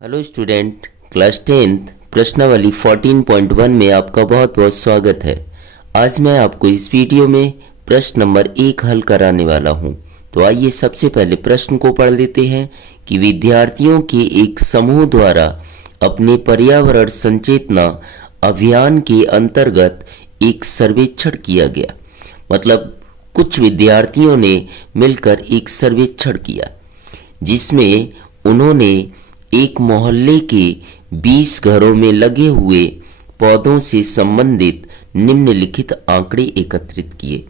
Hello student, class 10th प्रश्नावली 14.1 में आपका बहुत बहुत स्वागत है। आज मैं आपको इस वीडियो में प्रश्न नंबर 1 हल कराने वाला हूं। तो आइए सबसे पहले प्रश्न को पढ़ लेते हैं कि विद्यार्थियों के एक समूह द्वारा अपने पर्यावरण संचेतना अभियान के अंतर्गत एक सर्वेक्षण किया गया। मतलब कुछ विद्यार्थियों ने मिलकर एक सर्वेक्षण किया जिसमें उन्होंने एक मोहल्ले के 20 घरों में लगे हुए पौधों से संबंधित निम्नलिखित आंकड़े एकत्रित किए।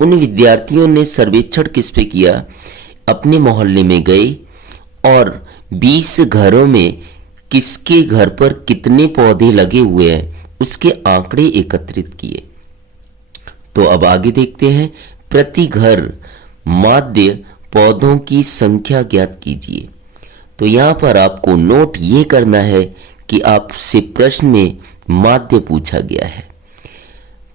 उन विद्यार्थियों ने सर्वेक्षण किस पे किया? अपने मोहल्ले में गए और 20 घरों में किसके घर पर कितने पौधे लगे हुए हैं उसके आंकड़े एकत्रित किए। तो अब आगे देखते हैं। प्रति घर माध्य पौधों की संख्या ज्ञात कीजिए। तो यहाँ पर आपको नोट ये करना है कि आपसे प्रश्न में माध्य पूछा गया है।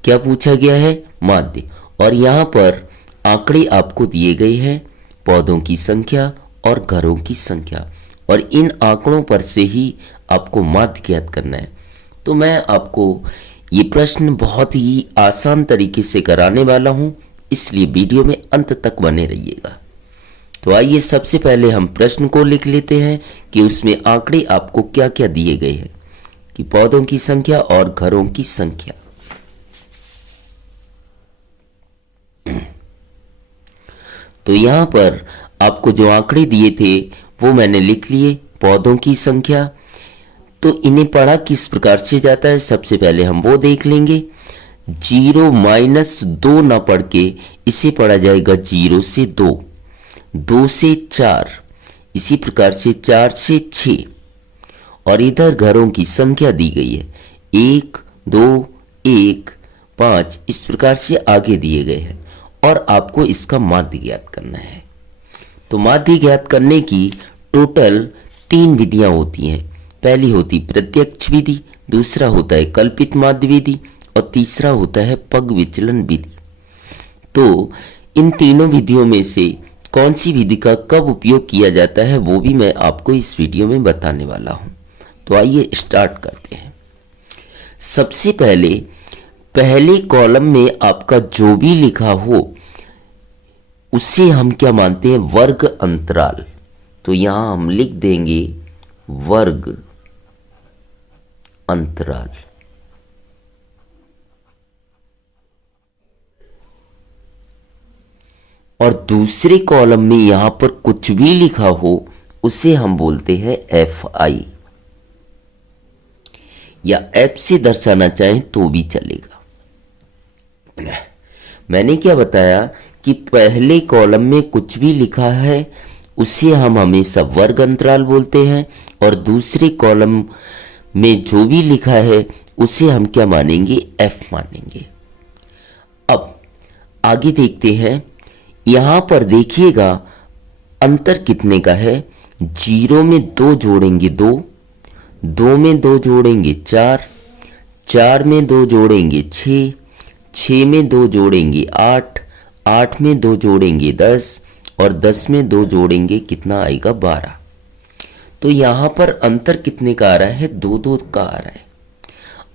क्या पूछा गया है? माध्य। और यहाँ पर आंकड़े आपको दिए गए हैं, पौधों की संख्या और घरों की संख्या, और इन आंकड़ों पर से ही आपको माध्य ज्ञात करना है। तो मैं आपको ये प्रश्न बहुत ही आसान तरीके से कराने वाला हूँ, इसलिए वीडियो में अंत तक बने रहिएगा। तो आइए सबसे पहले हम प्रश्न को लिख लेते हैं कि उसमें आंकड़े आपको क्या क्या दिए गए हैं, कि पौधों की संख्या और घरों की संख्या। तो यहाँ पर आपको जो आंकड़े दिए थे वो मैंने लिख लिए। पौधों की संख्या, तो इन्हें पढ़ा किस प्रकार से जाता है सबसे पहले हम वो देख लेंगे। 0-2 ना पढ़ के इसे पढ़ा जाएगा 0 से 2, 2 से 4, इसी प्रकार से 4 से 6। और इधर घरों की संख्या दी गई है 1, 2, 1, 5, इस प्रकार से आगे दिए गए हैं और आपको इसका माध्य ज्ञात करना है। तो माध्य ज्ञात करने की टोटल 3 विधियां होती हैं। पहली होती प्रत्यक्ष विधि, दूसरा होता है कल्पित माध्य विधि और तीसरा होता है पग विचलन विधि। तो इन तीनों विधियों में से कौन सी विधि का कब उपयोग किया जाता है वो भी मैं आपको इस वीडियो में बताने वाला हूं। तो आइए स्टार्ट करते हैं। सबसे पहले पहले कॉलम में आपका जो भी लिखा हो उसे हम क्या मानते हैं? वर्ग अंतराल। तो यहां हम लिख देंगे वर्ग अंतराल। और दूसरे कॉलम में यहां पर कुछ भी लिखा हो उसे हम बोलते हैं एफ आई, या एफ से दर्शाना चाहें तो भी चलेगा। मैंने क्या बताया कि पहले कॉलम में कुछ भी लिखा है उसे हम हमेशा वर्ग अंतराल बोलते हैं, और दूसरे कॉलम में जो भी लिखा है उसे हम क्या मानेंगे? एफ मानेंगे। अब आगे देखते हैं। यहां पर देखिएगा अंतर कितने का है। 0 में 2 जोड़ेंगे 2, 2 में 2 जोड़ेंगे 4, 4 में 2 जोड़ेंगे 6, 6 में 2 जोड़ेंगे 8, 8 में 2 जोड़ेंगे 10, और 10 में 2 जोड़ेंगे कितना आएगा? 12। तो यहां पर अंतर कितने का आ रहा है? 2-2 का आ रहा है।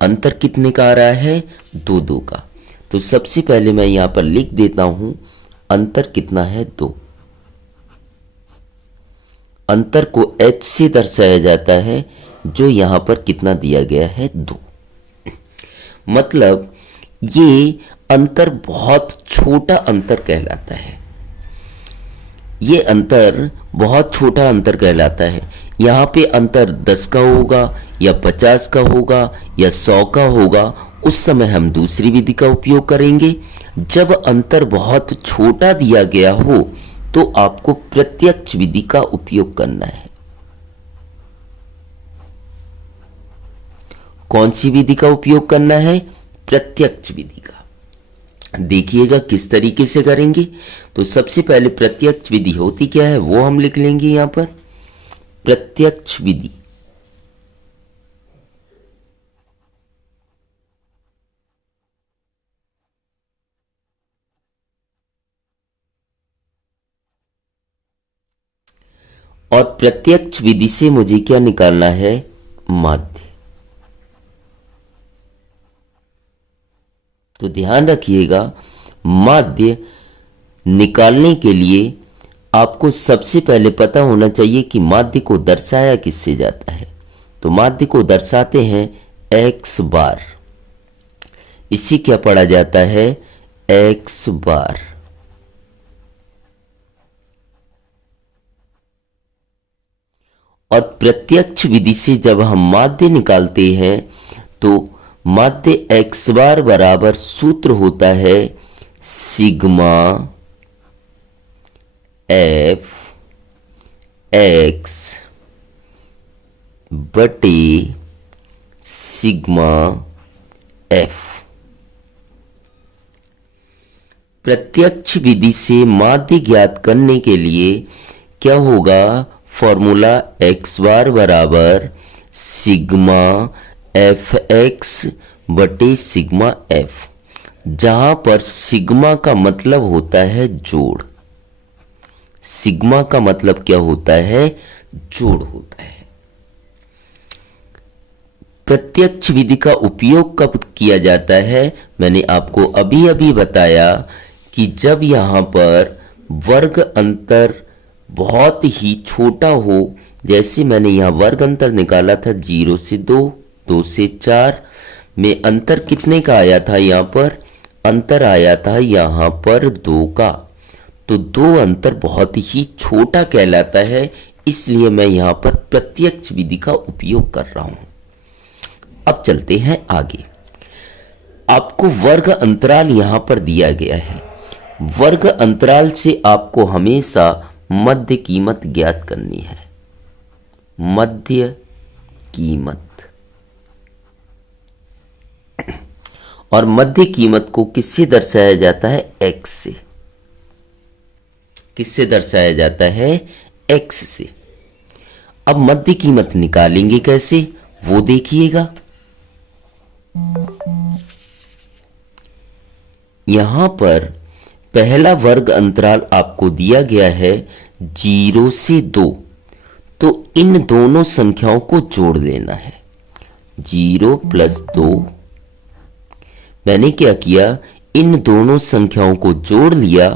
अंतर कितने का आ रहा है? 2-2 का। तो सबसे पहले मैं यहां पर लिख देता हूं अंतर कितना है? 2। अंतर को h से दर्शाया जाता है, जो यहां पर कितना दिया गया है? 2। मतलब ये अंतर बहुत छोटा अंतर कहलाता है। ये अंतर बहुत छोटा अंतर कहलाता है। यहाँ पे अंतर 10 का होगा या 50 का होगा या 100 का होगा, उस समय हम दूसरी विधि का उपयोग करेंगे। जब अंतर बहुत छोटा दिया गया हो तो आपको प्रत्यक्ष विधि का उपयोग करना है। कौन सी विधि का उपयोग करना है? प्रत्यक्ष विधि का। देखिएगा किस तरीके से करेंगे। तो सबसे पहले प्रत्यक्ष विधि होती क्या है वो हम लिख लेंगे यहां पर। प्रत्यक्ष विधि और प्रत्यक्ष विधि से मुझे क्या निकालना है, माध्य। तो ध्यान रखिएगा, माध्य निकालने के लिए आपको सबसे पहले पता होना चाहिए कि माध्य को दर्शाया किससे जाता है। तो माध्य को दर्शाते हैं x बार। इसी क्या पढ़ा जाता है, x बार। और प्रत्यक्ष विधि से जब हम माध्य निकालते हैं तो माध्य x बार बराबर सूत्र होता है सिग्मा f x बटे सिग्मा f। प्रत्यक्ष विधि से माध्य ज्ञात करने के लिए क्या होगा, फॉर्मूला x बार बराबर सिग्मा एफ एक्स बटे सिग्मा एफ, जहां पर सिग्मा का मतलब होता है जोड़। सिग्मा का मतलब क्या होता है, जोड़ होता है। प्रत्यक्ष विधि का उपयोग कब किया जाता है, मैंने आपको अभी अभी बताया कि जब यहां पर वर्ग अंतर बहुत ही छोटा हो। जैसे मैंने यहां वर्ग अंतर निकाला था 0 से 2, 2 से 4 में अंतर कितने का आया था, यहां पर अंतर आया था यहां पर 2 का। तो 2 अंतर बहुत ही छोटा कहलाता है, इसलिए मैं यहां पर प्रत्यक्ष विधि का उपयोग कर रहा हूं। अब चलते हैं आगे। आपको वर्ग अंतराल यहां पर दिया गया है। वर्ग अंतराल से आपको हमेशा मध्य कीमत ज्ञात करनी है। मध्य कीमत, और मध्य कीमत को किससे दर्शाया जाता है, x से। किससे दर्शाया जाता है, x से। अब मध्य कीमत निकालेंगे कैसे, वो देखिएगा। यहां पर पहला वर्ग अंतराल आपको दिया गया है 0 से 2, तो इन दोनों संख्याओं को जोड़ लेना है। 0 प्लस 2, मैंने क्या किया, इन दोनों संख्याओं को जोड़ लिया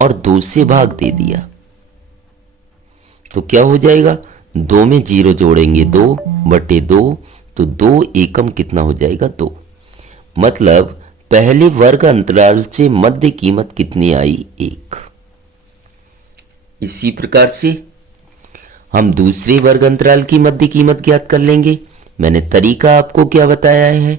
और 2 से भाग दे दिया। तो क्या हो जाएगा, 2 में 0 जोड़ेंगे 2 बटे 2, तो 2 एकम कितना हो जाएगा, 2। मतलब पहले वर्ग अंतराल से मध्य कीमत कितनी आई, 1। इसी प्रकार से हम दूसरे वर्ग अंतराल की मध्य कीमत ज्ञात कर लेंगे। मैंने तरीका आपको क्या बताया है,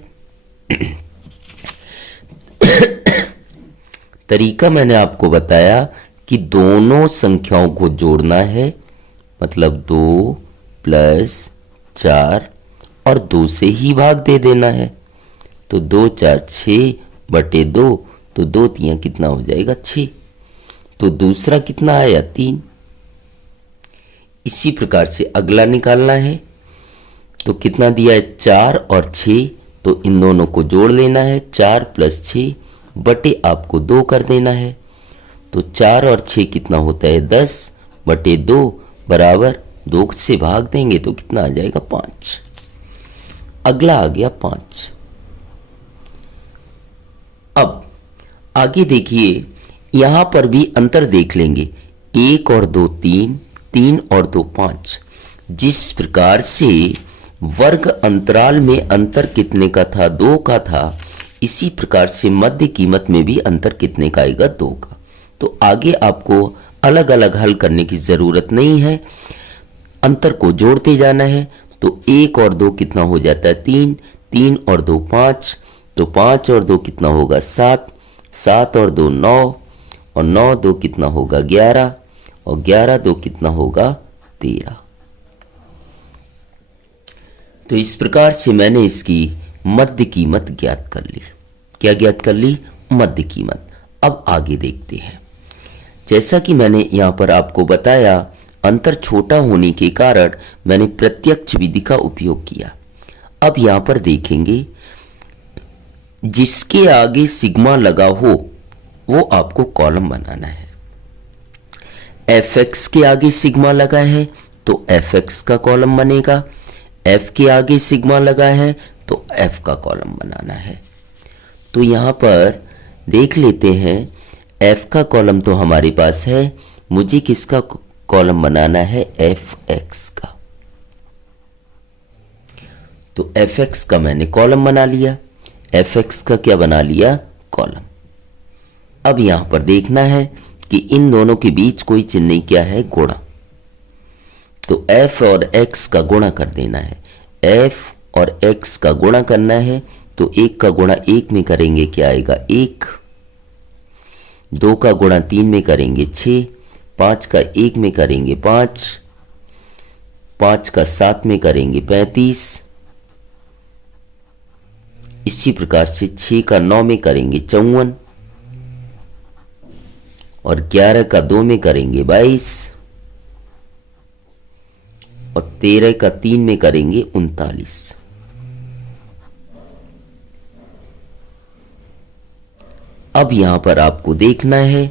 तरीका मैंने आपको बताया कि दोनों संख्याओं को जोड़ना है, मतलब 2 प्लस 4 और 2 से ही भाग दे देना है। तो 2 4 6 बटे 2, तो 2 तियां कितना हो जाएगा, 6। तो दूसरा कितना आया, 3। इसी प्रकार से अगला निकालना है, तो कितना दिया है, 4 और 6, तो इन दोनों को जोड़ लेना है। 4 प्लस 6 बटे आपको 2 कर देना है। तो 4 और 6 कितना होता है, 10 बटे 2 बराबर 2 से भाग देंगे तो कितना आ जाएगा, 5। अगला आ गया 5। अब आगे देखिए, यहां पर भी अंतर देख लेंगे। 1 और 2 3, 3 और 2 5। जिस प्रकार से वर्ग अंतराल में अंतर कितने का था, 2 का था, इसी प्रकार से मध्य कीमत में भी अंतर कितने का आएगा, 2 का। तो आगे आपको अलग अलग हल करने की जरूरत नहीं है, अंतर को जोड़ते जाना है। तो 1 और 2 कितना हो जाता है, 3, 3 और 2 5, तो 5 और 2 कितना होगा, 7, 7 और 2 9, और 9 2 कितना होगा, 11, और 11 2 कितना होगा, 13। तो इस प्रकार से मैंने इसकी मध्य कीमत ज्ञात कर ली। क्या ज्ञात कर ली, मध्य कीमत। अब आगे देखते हैं। जैसा कि मैंने यहां पर आपको बताया, अंतर छोटा होने के कारण मैंने प्रत्यक्ष विधि का उपयोग किया। अब यहां पर देखेंगे, जिसके आगे सिग्मा लगा हो वो आपको कॉलम बनाना है। एफ एक्स के आगे सिग्मा लगा है तो एफ एक्स का कॉलम बनेगा। एफ के आगे सिग्मा लगा है तो एफ का कॉलम बनाना है। तो यहाँ पर देख लेते हैं, एफ का कॉलम तो हमारे पास है, मुझे किसका कॉलम बनाना है? एफ एक्स का। तो एफ एक्स का मैंने कॉलम बना लिया, एफ एक्स का क्या बना लिया? कॉलम। अब यहां पर देखना है कि इन दोनों के बीच कोई चिन्ह नहीं, क्या है? गुणा। तो एफ और एक्स का गुणा कर देना है, एफ और एक्स का गुणा करना है। तो एक का गुणा एक में करेंगे, क्या आएगा? एक। दो का गुणा तीन में करेंगे 6, 5 का एक में करेंगे 5, 5 का 7 में करेंगे 35, इसी प्रकार से 6 का 9 में करेंगे 54 और 11 का 2 में करेंगे 22 और 13 का 3 में करेंगे 39। अब यहां पर आपको देखना है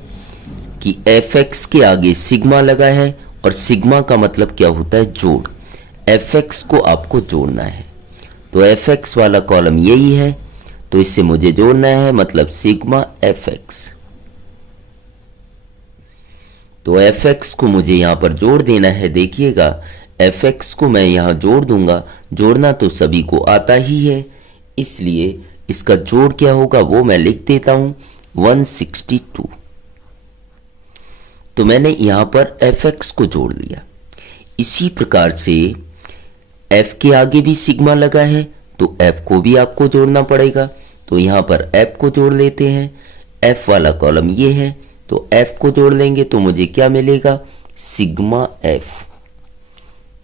कि एफ एक्स के आगे सिग्मा लगा है और सिग्मा का मतलब क्या होता है? जोड़। एफ एक्स को आपको जोड़ना है, तो एफ एक्स वाला कॉलम यही है, तो इससे मुझे जोड़ना है, मतलब सिग्मा एफ एक्स। तो एफ एक्स को मुझे यहां पर जोड़ देना है। देखिएगा, एफ एक्स को मैं यहां जोड़ दूंगा, जोड़ना तो सभी को आता ही है, इसलिए इसका जोड़ क्या होगा वो मैं लिख देता हूं, 162। तो मैंने यहां पर एफ एक्स को जोड़ लिया। इसी प्रकार से एफ के आगे भी सिग्मा लगा है, तो एफ को भी आपको जोड़ना पड़ेगा। तो यहां पर एफ को जोड़ लेते हैं, एफ वाला कॉलम ये है, तो एफ को जोड़ लेंगे तो मुझे क्या मिलेगा? Sigma F.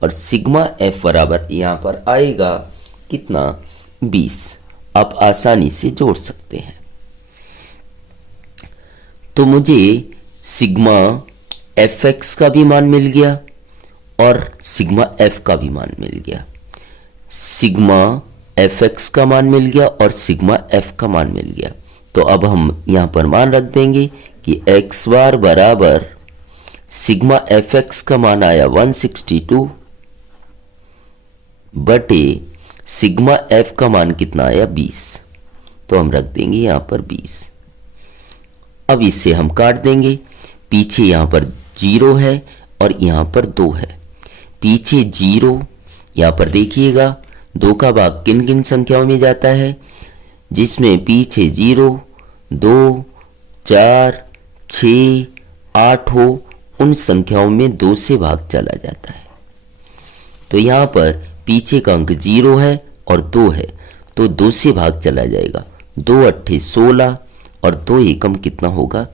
और सिग्मा एफ बराबर यहां पर आएगा कितना? 20। आप आसानी से जोड़ सकते हैं। तो मुझे सिग्मा एफ एक्स का भी मान मिल गया और सिग्मा एफ का भी मान मिल गया। सिग्मा एफ एक्स का मान मिल गया और सिग्मा एफ का मान मिल गया। तो अब हम यहां पर मान रख देंगे कि एक्स बार बराबर सिग्मा एफ एक्स का मान आया 162 बटे सिग्मा एफ का मान कितना आया? 20। तो हम रख देंगे यहां पर 20। अब इसे हम काट देंगे, पीछे यहां पर 0 है और यहां पर 2 है। पीछे 0, यहां पर देखिएगा 2 का भाग किन किन संख्याओं में जाता है? जिसमें पीछे 0, 2, 4, 6, 8 हो, उन संख्याओं में 2 से भाग चला जाता है। तो यहां पर पीछे का अंक 0 है और 2 है, तो 2 से भाग चला जाएगा। 2 अट्ठे 16 और 2 एकम कितना होगा?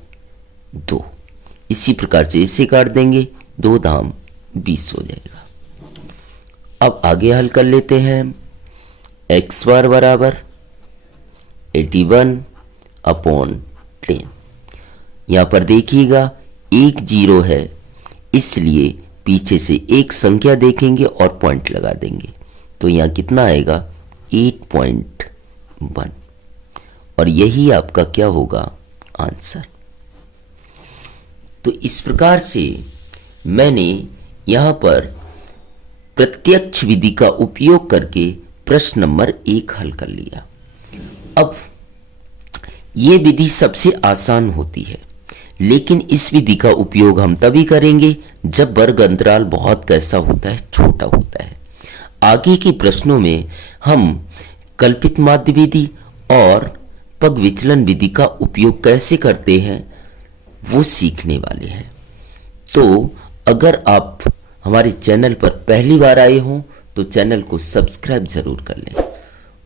2। इसी प्रकार से इसे काट देंगे, 2 धाम 20 हो जाएगा। अब आगे हल कर लेते हैं। एक्स बार बराबर 81 अपॉन 10। यहां पर देखिएगा एक 0 है, इसलिए पीछे से एक संख्या देखेंगे और पॉइंट लगा देंगे। तो यहां कितना आएगा? 8.1। और यही आपका क्या होगा? आंसर। तो इस प्रकार से मैंने यहां पर प्रत्यक्ष विधि का उपयोग करके प्रश्न नंबर 1 हल कर लिया। अब यह विधि सबसे आसान होती है, लेकिन इस विधि का उपयोग हम तभी करेंगे जब वर्ग अंतराल बहुत कैसा होता है? छोटा होता है। आगे के प्रश्नों में हम कल्पित माध्य विधि और पग विचलन विधि का उपयोग कैसे करते हैं वो सीखने वाले हैं। तो अगर आप हमारे चैनल पर पहली बार आए हों तो चैनल को सब्सक्राइब जरूर कर लें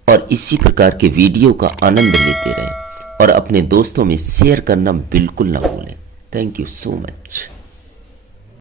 और इसी प्रकार के वीडियो का आनंद लेते रहें और अपने दोस्तों में शेयर करना बिल्कुल ना भूलें। Thank you so much.